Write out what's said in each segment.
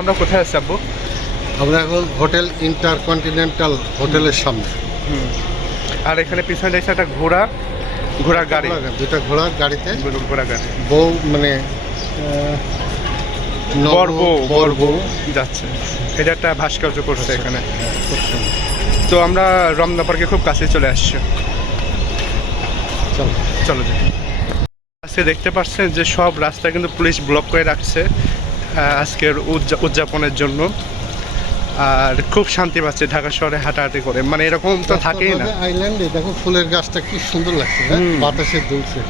আমরা কোথায় আছি আব্বু? আমরা এখন হোটেল ইন্টারকন্টিনেন্টাল হোটেলের সামনে। আর এখানে পিছনে দেখছি একটা ঘোড়া ঘোড়ার গাড়ি। দুটা ঘোড়ার গাড়িতে ঘোড়া গাড়ি। বউ মানে বর বউ, বর বউ যাচ্ছে। এটা একটা ভাস্কর্য করছে এখানে। তো আমরা রমনা পার্কে খুব কাছে চলে আসছি। চলো। চলো যাই। আজকে দেখতে পাচ্ছেন যে সব রাস্তা কিন্তু পুলিশ ব্লক করে রাখছে। আজকের উদযা- উদযাপনের জন্য। আর খুব শান্তি পাচ্ছে ঢাকা শহরে হাঁটাহাঁটি করে। মানে এরকম তো থাকেই না। আইল্যান্ডে দেখো ফুলের গাছটা কি সুন্দর লাগছে হ্যাঁ? বাতাসে দুলছে।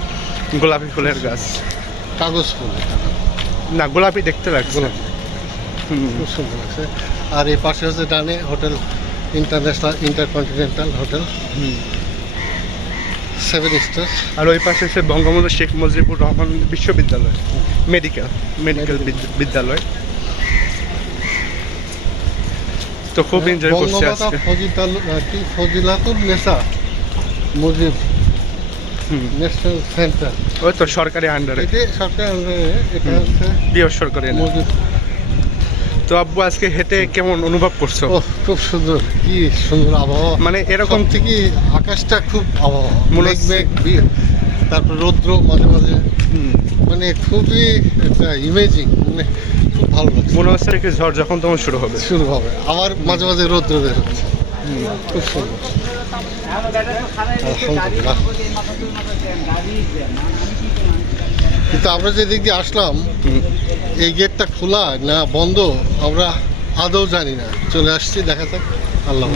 গোলাপি ফুলের গাছ। কাগজ ফুল। না গোলাপি দেখতে লাগছে। খুব সুন্দর লাগছে। আর এই পাশে হচ্ছে ডানে হোটেল ইন্টারন্যাশনাল ইন্টারকন্টিনেন্টাল হোটেল। হুম। সেভেন স্টার আর ওই পাশে আছে বঙ্গবন্ধু শেখ মুজিবুর রহমান বিশ্ববিদ্যালয়। মেডিকেল মেডিকেল বিদ্যালয়। তো খুব এনজয় করছি বঙ্গমাতা আজকে। কি ফজিলাতুল নেসা মুজিব। ন্যাশনাল সেন্টার ওই তো সরকারি আন্ডারে সরকার under এটা হচ্ছে সরকারি। মুজিব। তো আব্বু আজকে হেঁটে কেমন অনুভব করছ? খুব সুন্দর। কি সুন্দর আবহাওয়া। মানে এরকম থেকে আকাশটা খুব আবহাওয়া। মেঘ মেঘ তারপর রৌদ্র মাঝে মাঝে। মানে খুবই একটা ইমেজিং মানে খুব ভালো লাগছে। মনে হচ্ছে কি ঝড় যখন তখন শুরু হবে। শুরু হবে। আবার মাঝে মাঝে রৌদ্র বের হচ্ছে। খুব সুন্দর। আলহামদুলিল্লাহ। কিন্তু আমরা যে দিক দিয়ে আসলাম, এই গেটটা খোলা না বন্ধ, আমরা আদৌ জানি না চলে আসছি, দেখা যাক আল্লাহ।